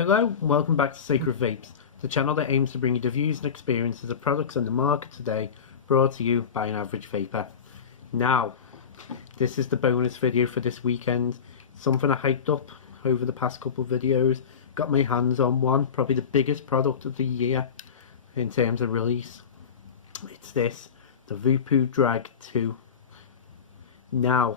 Hello and welcome back to Sacred Vapes, the channel that aims to bring you the views and experiences of products on the market today, brought to you by an average vapor. Now, this is the bonus video for this weekend, something I hyped up over the past couple of videos, got my hands on one, probably the biggest product of the year in terms of release. It's this, the Voopoo Drag 2. Now,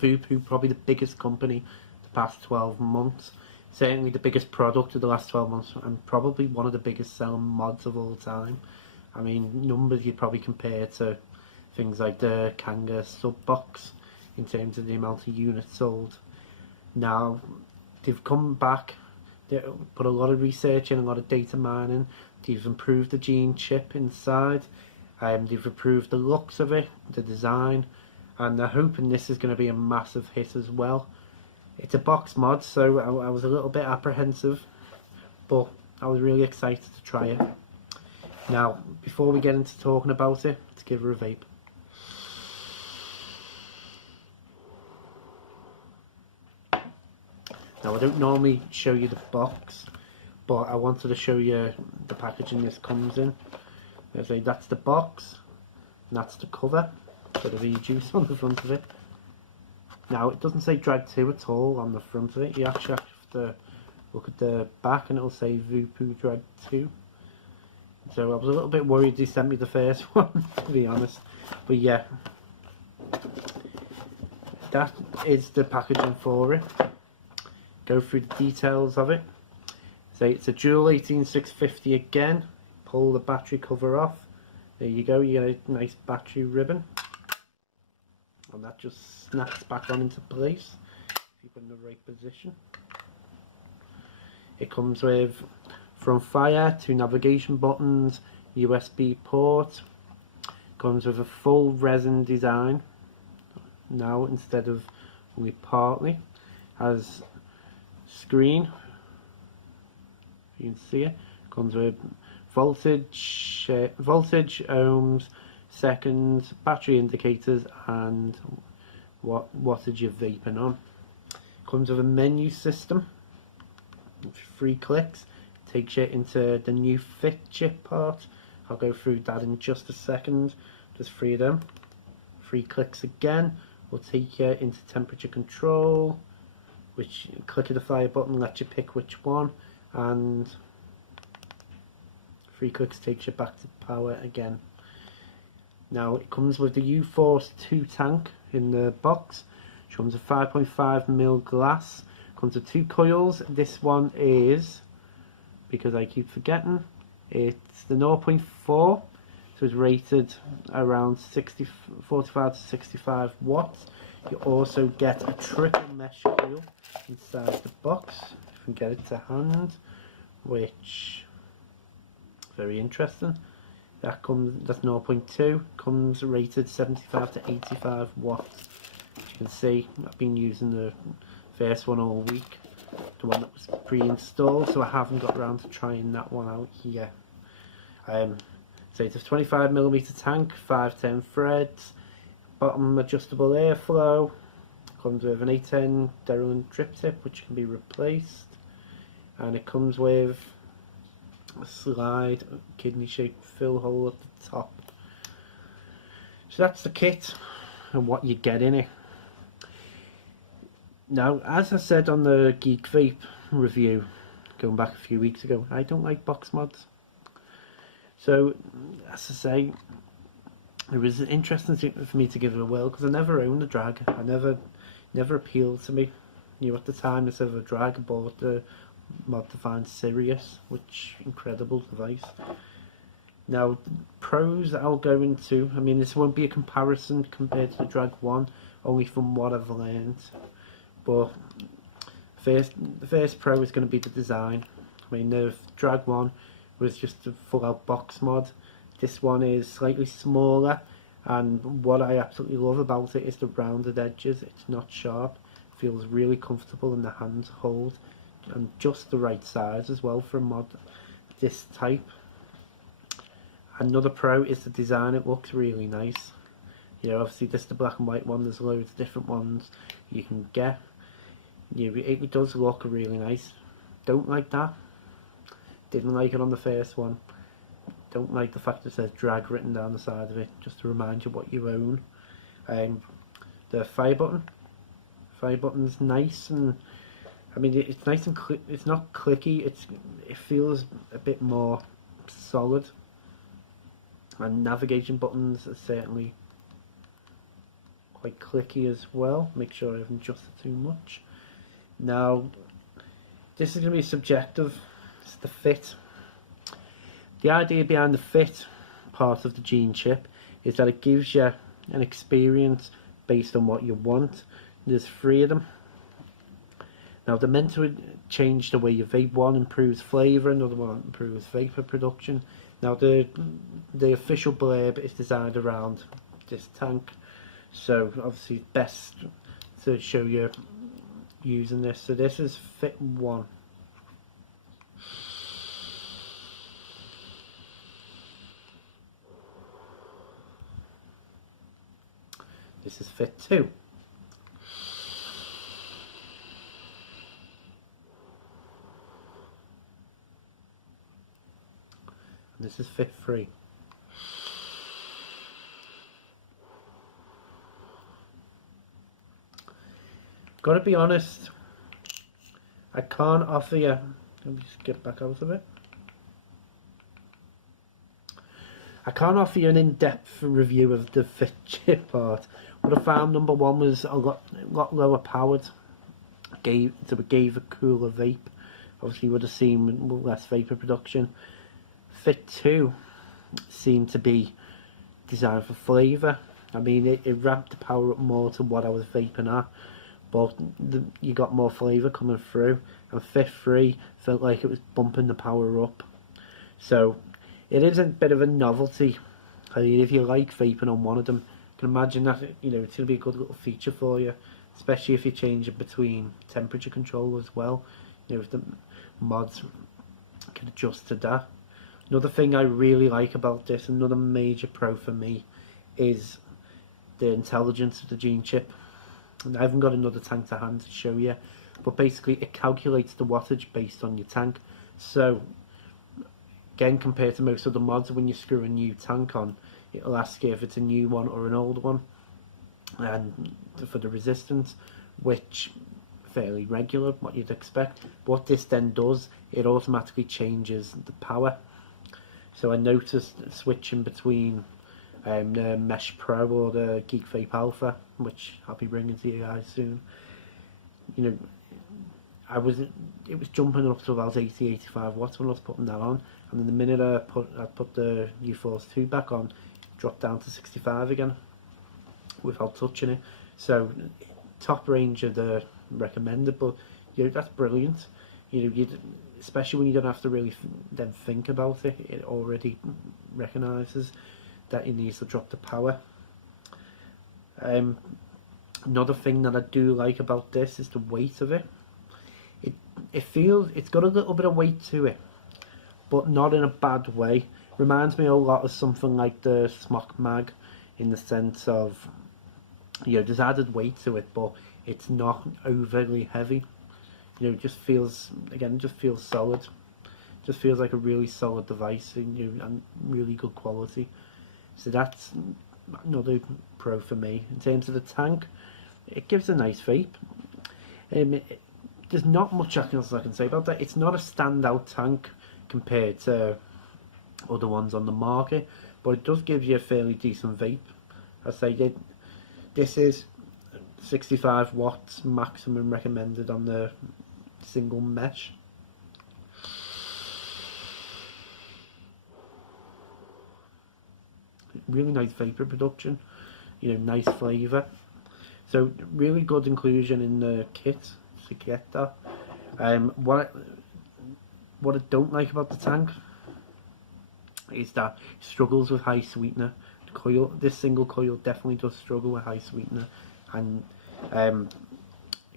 Voopoo, probably the biggest company the past 12 months. Certainly the biggest product of the last 12 months, and probably one of the biggest selling mods of all time. I mean, numbers you'd probably compare to things like the Kanga Subbox in terms of the amount of units sold. Now, they've come back, they put a lot of research in, a lot of data mining, they've improved the gene chip inside, they've improved the looks of it, the design, and they're hoping this is going to be a massive hit as well. It's a box mod, so I was a little bit apprehensive, but I was really excited to try it. Now, before we get into talking about it, let's give her a vape. Now, I don't normally show you the box, but I wanted to show you the packaging this comes in. That's the box, and that's the cover. Bit of e-juice on the front of it. Now, it doesn't say Drag 2 at all on the front of it. You actually have to look at the back and it'll say Voopoo Drag 2. So I was a little bit worried they sent me the first one, to be honest. But yeah, that is the packaging for it. Go through the details of it. So it's a dual 18650 again. Pull the battery cover off. There you go, you get a nice battery ribbon. And that just snaps back on into place if you put in the right position. It comes with from fire to navigation buttons, USB port. Comes with a full resin design now instead of only partly. Has screen, you can see it. Comes with voltage, ohms, seconds, battery indicators, and what wattage you're vaping on. Comes with a menu system, 3 clicks, takes you into the new fit chip part. I'll go through that in just a second. Just 3 of them. 3 clicks again will take you into temperature control, which click of the fire button lets you pick which one, and 3 clicks takes you back to power again. Now, it comes with the U-Force 2 tank in the box. It comes with 5.5mm glass. Comes with 2 coils. This one is, because I keep forgetting, it's the 0.4. So it's rated around 45 to 65 watts. You also get a triple mesh coil inside the box. If you can get it to hand, which is very interesting. That's 0.2, comes rated 75 to 85 watts. As you can see, I've been using the first one all week, the one that was pre-installed, so I haven't got around to trying that one out here. So it's a 25mm tank, 510 threads, bottom adjustable airflow, comes with an 810 Derwent drip tip which can be replaced, and it comes with a slide kidney shaped fill hole at the top. So that's the kit and what you get in it. Now, as I said on the Geek Vape review going back a few weeks ago, I don't like box mods. So as I say, it was interesting for me to give it a whirl because I never owned a drag. I never appealed to me. You know, at the time instead of a drag I bought the mod to find Sirius, which incredible device. Now, pros I'll go into, I mean, this won't be a comparison compared to the Drag 1, only from what I've learned, but the first pro is going to be the design. I mean, the Drag 1 was just a full out box mod. This one is slightly smaller, and what I absolutely love about it is the rounded edges. It's not sharp, it feels really comfortable in the hand to hold, and just the right size as well for a mod this type. Another pro is the design. It looks really nice. You know, obviously this is the black and white one, there's loads of different ones you can get. It does look really nice. Don't like that. Didn't like it on the first one. Don't like the fact it says drag written down the side of it, just to remind you what you own. The fire button's nice, and I mean it's nice and it's not clicky. It feels a bit more solid. And navigation buttons are certainly quite clicky as well. Make sure I haven't adjusted too much. Now, this is going to be subjective. It's the fit. The idea behind the fit part of the gene chip is that it gives you an experience based on what you want. There's 3 of them. Now they're meant to change the way you vape. One improves flavour, another one improves vapour production. Now the official blurb is designed around this tank, so obviously it's best to show you using this. So this is fit 1. This is fit 2. And this is fit 3. Gotta be honest, I can't offer you, let me just get back out of it. I can't offer you an in-depth review of the fit chip part. What I found, number 1, was a lot lower powered. It gave a cooler vape. Obviously you would have seen less vapour production. Fit 2 seemed to be designed for flavour. I mean it ramped the power up more to what I was vaping at, but you got more flavour coming through. And Fit 3 felt like it was bumping the power up. So it is a bit of a novelty. I mean, if you like vaping on one of them, you can imagine that it's going to be a good little feature for you, especially if you change it between temperature control as well. If the mods can adjust to that. Another thing I really like about this, another major pro for me, is the intelligence of the gene chip. And I haven't got another tank to hand to show you, but basically it calculates the wattage based on your tank. So again, compared to most other mods, when you screw a new tank on, it'll ask you if it's a new one or an old one, and for the resistance, which fairly regular, what you'd expect. What this then does, it automatically changes the power. So I noticed switching between the Mesh Pro or the Geek Vape Alpha, which I'll be bringing to you guys soon. It was jumping up to about 80-85 watts when I was putting that on, and then the minute I put the U-Force 2 back on, it dropped down to 65 again without touching it. So top range of the recommended, but that's brilliant. Especially when you don't have to really then think about it, it already recognises that it needs to drop the power. Another thing that I do like about this is the weight of it. It's got a little bit of weight to it, but not in a bad way. Reminds me a lot of something like the Smock Mag, in the sense of there's added weight to it, but it's not overly heavy. It just feels solid. Just feels like a really solid device, and really good quality. So that's another pro for me. In terms of the tank, it gives a nice vape. There's not much else I can say about that. It's not a standout tank compared to other ones on the market, but it does give you a fairly decent vape. I say this is 65 watts maximum recommended on the single mesh. Really nice vapor production, nice flavour. So really good inclusion in the kit to get that. What I don't like about the tank is that it struggles with high sweetener. This single coil definitely does struggle with high sweetener, and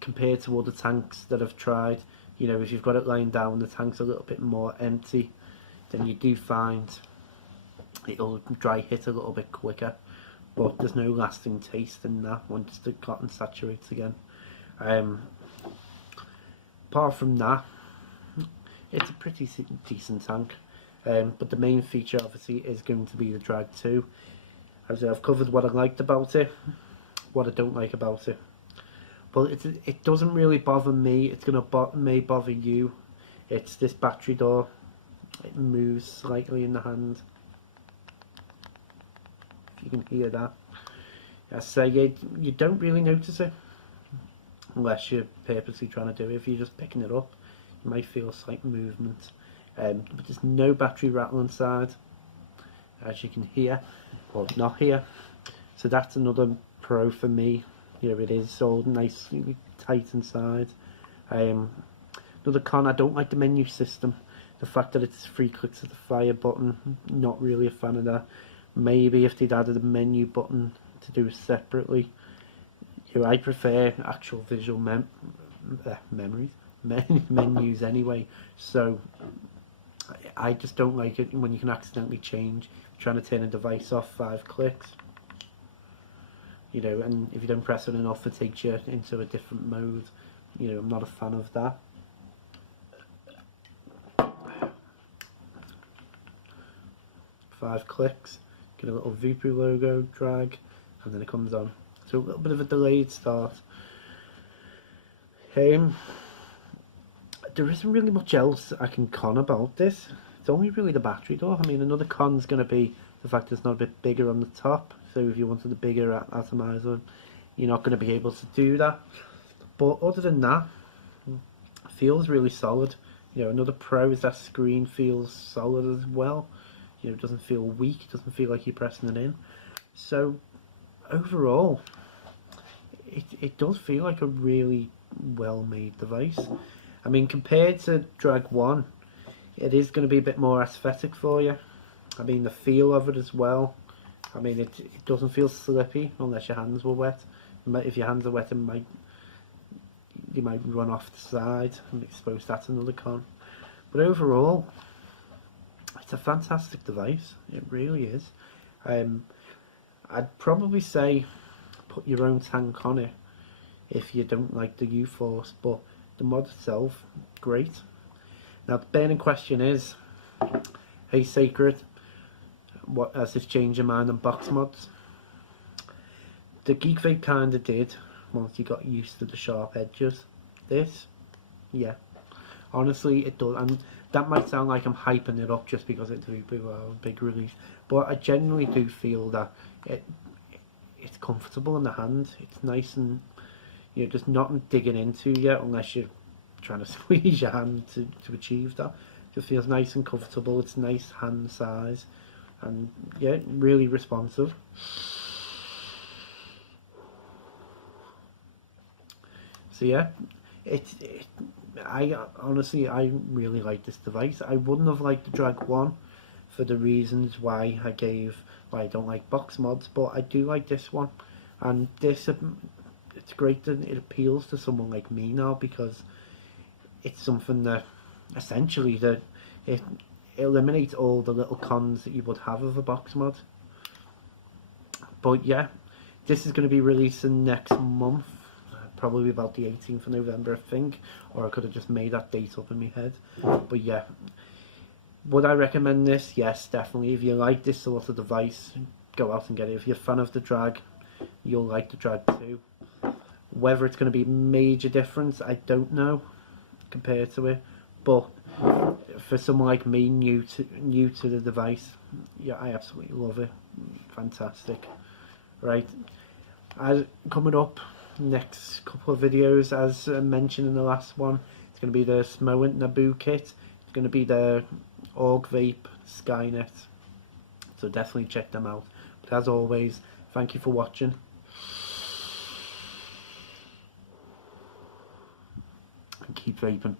compared to other tanks that I've tried, if you've got it lying down, the tank's a little bit more empty, then you do find it'll dry hit a little bit quicker, but there's no lasting taste in that once the cotton saturates again. Apart from that, it's a pretty decent tank. But the main feature obviously is going to be the Drag 2. As I've covered what I liked about it, what I don't like about it. But it doesn't really bother me. It's going to may bother you. It's this battery door. It moves slightly in the hand. If you can hear that. I say you don't really notice it. Unless you're purposely trying to do it. If you're just picking it up, you might feel a slight movement. But there's no battery rattle inside, as you can hear, or not hear. So that's another pro for me. You know, it is all nicely tight inside. Another con, I don't like the menu system. The fact that it's 3 clicks of the fire button, not really a fan of that. Maybe if they'd added a menu button to do it separately. You know, I prefer actual visual menus anyway. So I just don't like it when you can accidentally change, trying to turn a device off 5 clicks. You know, and if you don't press it enough, it takes you into a different mode. You know, I'm not a fan of that. Five clicks, get a little Voopoo logo, drag, and then it comes on. So a little bit of a delayed start. There isn't really much else I can con about this. It's only really the battery door. I mean, another con's going to be the fact that it's not a bit bigger on the top. So if you wanted a bigger atomizer, you're not going to be able to do that. But other than that, it feels really solid. You know, another pro is that screen feels solid as well. You know, it doesn't feel weak. It doesn't feel like you're pressing it in. So overall, it does feel like a really well-made device. I mean, compared to Drag 1, it is going to be a bit more aesthetic for you. I mean, the feel of it as well. I mean, it doesn't feel slippy unless your hands were wet. If your hands are wet, you might run off the side. I suppose that's another con. But overall, it's a fantastic device. It really is. I'd probably say put your own tank on it if you don't like the U-Force, but the mod itself, great. Now the burning question is, hey Sacred, what has this changed your mind on box mods? The Geek Vape kinda did once you got used to the sharp edges. This, yeah, honestly it does, and that might sound like I'm hyping it up just because it's a big release, but I genuinely do feel that it's comfortable in the hand. It's nice and, you know, just not digging into you unless you're trying to squeeze your hand to achieve that. It just feels nice and comfortable. It's nice hand size, and yeah, really responsive. So yeah, I honestly really like this device. I wouldn't have liked the Drag 1 for the reasons why I gave, why I don't like box mods, but I do like this one. And this, it's great that it appeals to someone like me now, because it's something that essentially that it eliminates all the little cons that you would have of a box mod. But yeah, this is going to be releasing next month, probably about the 18th of November, I think, or I could have just made that date up in my head. But yeah, would I recommend this? Yes, definitely. If you like this sort of device, go out and get it. If you're a fan of the Drag, you'll like the Drag 2. Whether it's going to be a major difference, I don't know compared to it, but for someone like me, new to the device, yeah, I absolutely love it. Fantastic. Right, as coming up next couple of videos, as mentioned in the last one, it's going to be the Smoent Naboo kit. It's going to be the Org Vape Skynet, so definitely check them out. But as always, thank you for watching. And keep vaping.